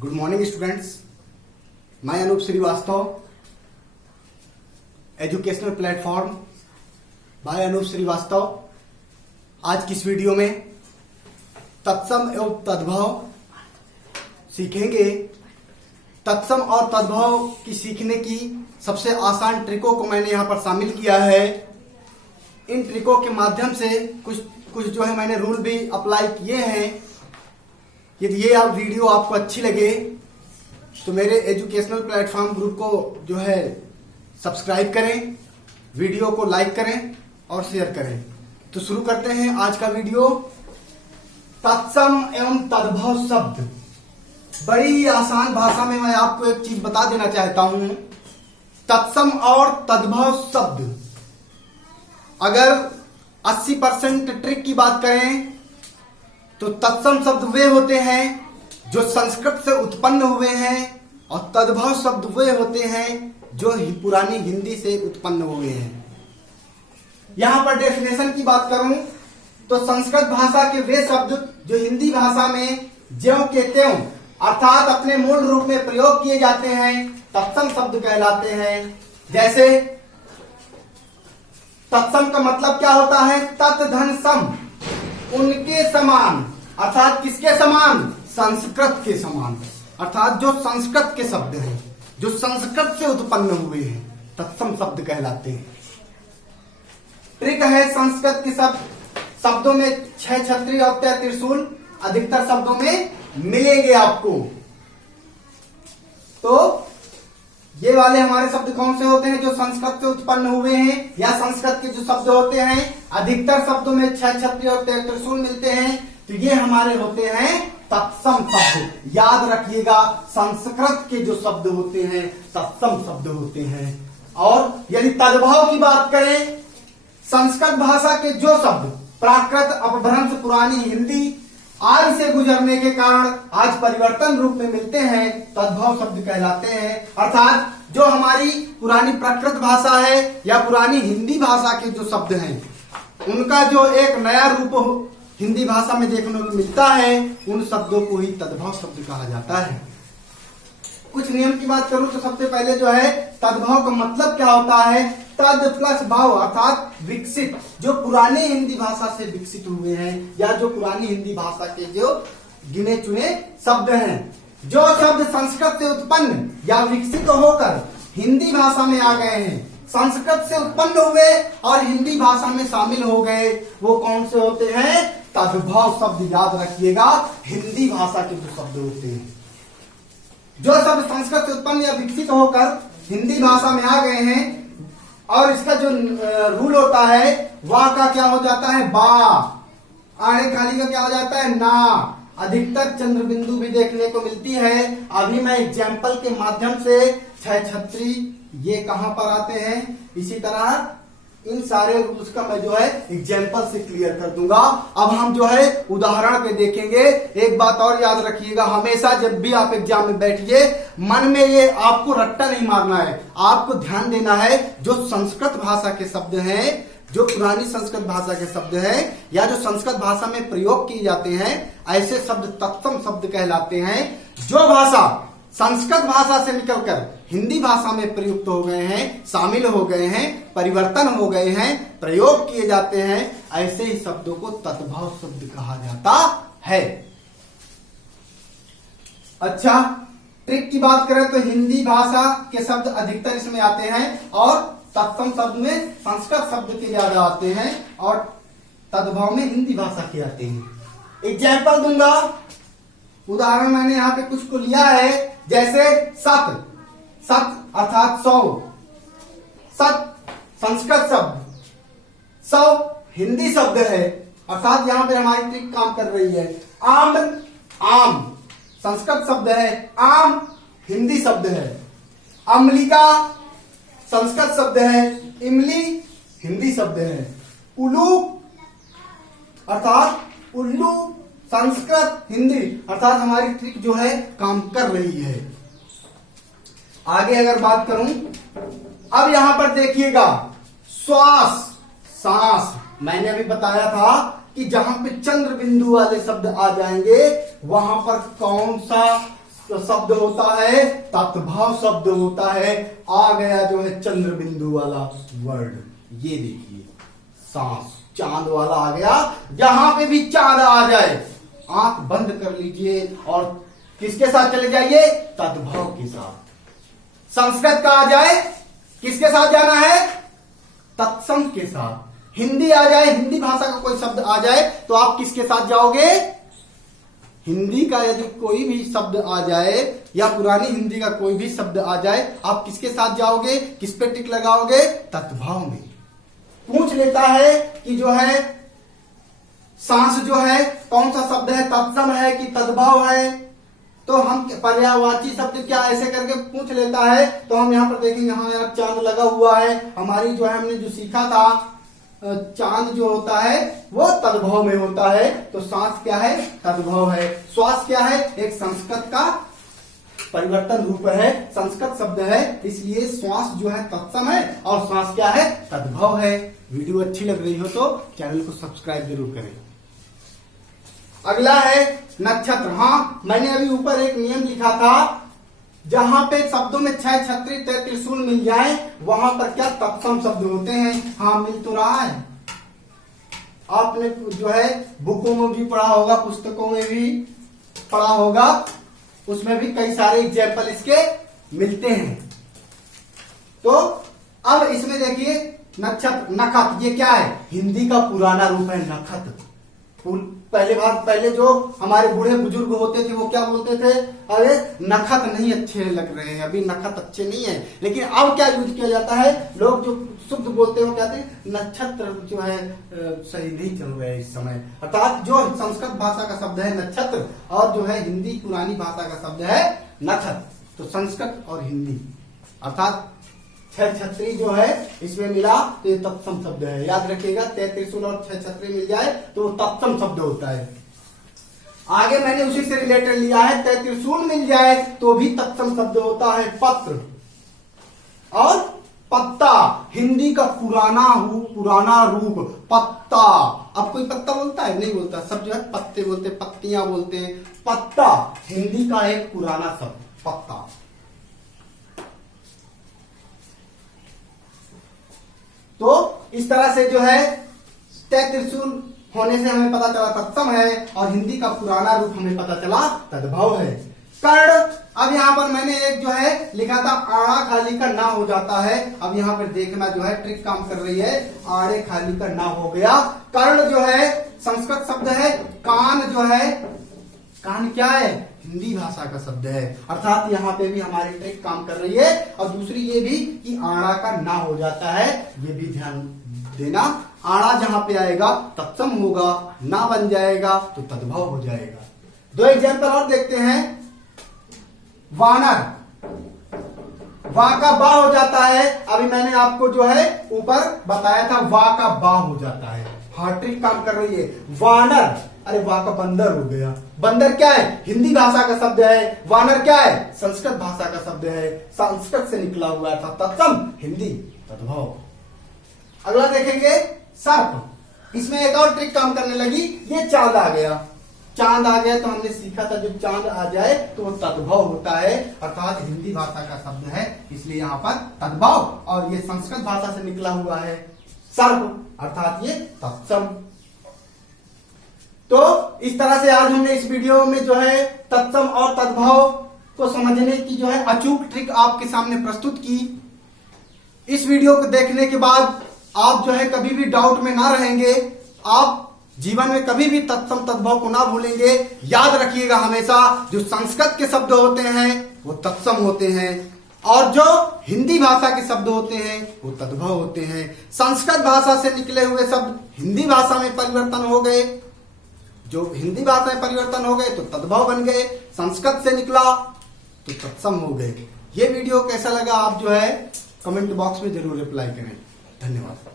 Good morning students. मैं Anoop Srivastava, educational platform by Anoop Srivastava. आज की इस वीडियो में तत्सम एवं तद्भव सीखेंगे। तत्सम और तद्भव की सीखने की सबसे आसान ट्रिकों को मैंने यहाँ पर शामिल किया है। इन ट्रिकों के माध्यम से कुछ जो है मैंने रूल भी अप्लाई किए हैं। यदि ये आप वीडियो आपको अच्छी लगे तो मेरे एजुकेशनल प्लेटफॉर्म ग्रुप को जो है सब्सक्राइब करें, वीडियो को लाइक करें और शेयर करें। तो शुरू करते हैं आज का वीडियो। तत्सम एवं तद्भव शब्द, बड़ी आसान भाषा में मैं आपको एक चीज बता देना चाहता हूं। तत्सम और तद्भव शब्द, अगर 80% ट्रिक की बात करें तो तत्सम शब्द वे होते हैं जो संस्कृत से उत्पन्न हुए हैं और तद्भव शब्द वे होते हैं जो पुरानी हिंदी से उत्पन्न हुए हैं। यहां पर डेफिनेशन की बात करूं तो संस्कृत भाषा के वे शब्द जो हिंदी भाषा में ज्यों के त्यों अर्थात अपने मूल रूप में प्रयोग किए जाते हैं तत्सम शब्द कहलाते हैं। जैसे तत्सम का मतलब क्या होता है? तत् धन सम, उनके समान, अर्थात किसके समान? संस्कृत के समान, अर्थात जो संस्कृत के शब्द हैं, जो संस्कृत से उत्पन्न हुए हैं, तत्सम शब्द कहलाते हैं। ट्रिक है संस्कृत के शब्दों में 6 छत्री और 3 त्रिशूल अधिकतर शब्दों में मिलेंगे आपको। तो ये वाले हमारे शब्द कौन से होते हैं? जो संस्कृत से उत्पन्न हुए हैं या संस्कृत के जो शब्द होते हैं अधिकतर शब्दों में 6 छत्री और 3 त्रिशूल मिलते हैं। तो ये हमारे होते हैं तत्सम शब्द। याद रखिएगा, संस्कृत के जो शब्द होते हैं तत्सम शब्द होते हैं। और यदि तद्भव की बात करें, संस्कृत भाषा के जो शब्द प्राकृत, अपभ्रंश, पुरानी हिंदी आदि से गुजरने के कारण आज परिवर्तन रूप में मिलते हैं, तद्भव शब्द कहलाते हैं। अर्थात जो हमारी पुरानी प्राकृत भाषा है या पुरानी हिंदी भाषा के जो शब्द हैं उनका जो एक नया रूप हिंदी भाषा में देखने को मिलता है, उन शब्दों को ही तद्भव शब्द कहा जाता है। कुछ नियम की बात करूं तो सबसे पहले जो है तद्भव का मतलब क्या होता है? तद प्लस भाव, अर्थात विकसित, जो पुरानी हिंदी भाषा से विकसित हुए हैं या जो पुरानी हिंदी भाषा के जो गिने चुने शब्द हैं। जो शब्द संस्कृत से उत्पन्न या विकसित होकर हिंदी भाषा में आ गए हैं, संस्कृत से उत्पन्न हुए और हिंदी भाषा में शामिल हो गए, वो कौन से होते हैं? तद्भव शब्द। याद रखिएगा, हिंदी भाषा के जो शब्द होते हैं, जो शब्द संस्कृत से उत्पन्न या विकसित होकर हिंदी भाषा में आ गए हैं और इसका जो रूल होता है वह का क्या हो जाता है? बा। आड़े खाली का क्या हो जाता है? ना। अधिकतर चंद्र बिंदु भी देखने को मिलती है। अभी मैं एग्जाम्पल के माध्यम से 6 छत्री ये कहां पर आते हैं, इसी तरह इन सारे रूल्स का मैं जो है एग्जाम्पल से क्लियर कर दूंगा। अब हम जो है उदाहरण पे देखेंगे। एक बात और याद रखिएगा, हमेशा जब भी आप एग्जाम में बैठिए मन में ये आपको रट्टा नहीं मारना है, आपको ध्यान देना है जो संस्कृत भाषा के शब्द हैं, जो पुरानी संस्कृत भाषा के शब्द हैं या जो संस्कृत भाषा में प्रयोग किए जाते हैं, ऐसे शब्द तत्सम शब्द कहलाते हैं। जो भाषा संस्कृत भाषा से निकलकर हिंदी भाषा में प्रयुक्त हो गए हैं, शामिल हो गए हैं, परिवर्तन हो गए हैं, प्रयोग किए जाते हैं, ऐसे ही शब्दों को तद्भव शब्द कहा जाता है। अच्छा, ट्रिक की बात करें तो हिंदी भाषा के शब्द अधिकतर इसमें आते हैं और तत्सम शब्द में संस्कृत शब्द के ज्यादा आते हैं और तद्भव में हिंदी भाषा के आते हैं। एग्जाम्पल दूंगा, उदाहरण मैंने यहाँ पे कुछ को लिया है। जैसे सत, सत अर्थात 100, सत संस्कृत शब्द, 100 हिंदी शब्द है, अर्थात यहां पे हमारी ट्रिक काम कर रही है। आम, आम संस्कृत शब्द है, आम हिंदी शब्द है। अम्लिका संस्कृत शब्द है, इमली हिंदी शब्द है। उल्लू अर्थात उल्लू संस्कृत हिंदी, अर्थात हमारी ट्रिक जो है काम कर रही है। आगे अगर बात करूं, अब यहां पर देखिएगा, श्वास, सांस, मैंने अभी बताया था कि जहां पे चंद्र बिंदु वाले शब्द आ जाएंगे वहां पर कौन सा तो शब्द होता है तत्भाव शब्द होता है। आ गया जो है चंद्र बिंदु वाला वर्ड, ये देखिए सांस, चांद वाला आ गया। जहां पे भी चांद आ जाए आंख बंद कर लीजिए और किसके साथ चले जाइए, तद्भाव के साथ। संस्कृत का आ जाए किसके साथ जाना है, तत्सम के साथ। हिंदी आ जाए, हिंदी भाषा का कोई शब्द आ जाए तो आप किसके साथ जाओगे, हिंदी का यदि कोई भी शब्द आ जाए या पुरानी हिंदी का कोई भी शब्द आ जाए आप किसके साथ जाओगे, किस पे टिक लगाओगे, तत्भाव में। पूछ लेता है कि जो है सांस जो है कौन सा शब्द है, तत्सम है कि तद्भाव है, तो हम पर्यायवाची शब्द क्या ऐसे करके पूछ लेता है तो हम यहाँ पर देखेंगे, हाँ यार चांद लगा हुआ है, हमारी जो है हमने जो सीखा था चांद जो होता है वो तद्भाव में होता है, तो सांस क्या है, तद्भाव है। श्वास क्या है, एक संस्कृत का परिवर्तन रूप है, संस्कृत शब्द है, इसलिए श्वास जो है तत्सम है और श्वास क्या है, तद्भाव है। वीडियो अच्छी लग रही हो तो चैनल को सब्सक्राइब जरूर करें। अगला है नक्षत्र। हाँ, मैंने अभी ऊपर एक नियम लिखा था, जहां पे शब्दों में 6 छत्री तय त्रिशूल मिल जाए वहां पर क्या तत्सम शब्द होते हैं। हाँ, मिल तो रहा है, आपने जो है बुकों में भी पढ़ा होगा, पुस्तकों में भी पढ़ा होगा, उसमें भी कई सारे एग्जाम्पल इसके मिलते हैं। तो अब इसमें देखिए नक्षत्र, नखत, ये क्या है, हिंदी का पुराना रूप है नखत। पहले जो हमारे बूढ़े बुजुर्ग होते थे वो क्या बोलते थे, अरे नखत नहीं अच्छे लग रहे हैं, अभी नखत अच्छे नहीं है। लेकिन अब क्या यूज किया जाता है, लोग जो शुद्ध बोलते हो कहते हैं नक्षत्र जो है सही नहीं चल रहे हैं इस समय। अर्थात जो संस्कृत भाषा का शब्द है नक्षत्र और जो है हिंदी पुरानी भाषा का शब्द है नखत, तो संस्कृत और हिंदी अर्थात 6 छत्री जो है इसमें मिला तो ये तत्सम शब्द है। याद रखिएगा, 6 त्रिशूल और 6 छत्री मिल जाए तो तत्सम शब्द होता है। आगे मैंने उसी से रिलेटेड लिया है, 6 त्रिशूल मिल जाए तो भी तत्सम शब्द होता है पत्र और पत्ता, हिंदी का पुराना रूप पत्ता। अब कोई पत्ता बोलता है, नहीं बोलता, सब जो है पत्ते बोलते, पत्तियां बोलते। पत्ता हिंदी का एक पुराना शब्द पत्ता। तो इस तरह से जो है 6 त्रिशूल होने से हमें पता चला तत्सम है और हिंदी का पुराना रूप हमें पता चला तद्भव है। कर्ण, अब यहाँ पर मैंने एक जो है लिखा था आड़ा खाली का ना हो जाता है, अब यहाँ पर देखना जो है ट्रिक काम कर रही है, आड़े खाली का ना हो गया। कर्ण जो है संस्कृत शब्द है, कान जो है, कान क्या है, हिंदी भाषा का शब्द है, अर्थात यहाँ पे भी हमारी ट्रिक काम कर रही है। और दूसरी ये भी कि आड़ा का ना हो जाता है, ये भी ध्यान देना, आड़ा जहां पे आएगा तत्सम होगा, ना बन जाएगा तो तद्भव हो जाएगा। 2 एग्जाम्पल और देखते हैं। वानर, वा का बा हो जाता है, अभी मैंने आपको जो है ऊपर बताया था वा का बा हो जाता है। हाँ, ट्रिक काम कर रही है। वानर, अरे वाह का बंदर हो गया। बंदर क्या है, हिंदी भाषा का शब्द है। वानर क्या है, संस्कृत भाषा का शब्द है, संस्कृत से निकला हुआ था, तत्सम हिंदी तद्भव। अगला देखेंगे सर्प, इसमें एक और ट्रिक काम करने लगी, ये चांद आ गया। चांद आ गया तो हमने सीखा था जब चांद आ जाए तो वो तद्भव होता है, अर्थात हिंदी भाषा का शब्द है, इसलिए यहाँ पर तद्भव, और ये संस्कृत भाषा से निकला हुआ है सर्प, अर्थात ये तत्सम। तो इस तरह से आज हमने इस वीडियो में जो है तत्सम और तद्भव को समझने की जो है अचूक ट्रिक आपके सामने प्रस्तुत की। इस वीडियो को देखने के बाद आप जो है कभी भी डाउट में ना रहेंगे, आप जीवन में कभी भी तत्सम तद्भव को ना भूलेंगे। याद रखिएगा हमेशा, जो संस्कृत के शब्द होते हैं वो तत्सम होते हैं और जो हिंदी भाषा के शब्द होते हैं वो तद्भव होते हैं। संस्कृत भाषा से निकले हुए शब्द हिंदी भाषा में परिवर्तन हो गए, जो हिंदी भाषा में परिवर्तन हो गए तो तद्भव बन गए, संस्कृत से निकला तो तत्सम हो गए। ये वीडियो कैसा लगा आप जो है कमेंट बॉक्स में जरूर रिप्लाई करें। धन्यवाद।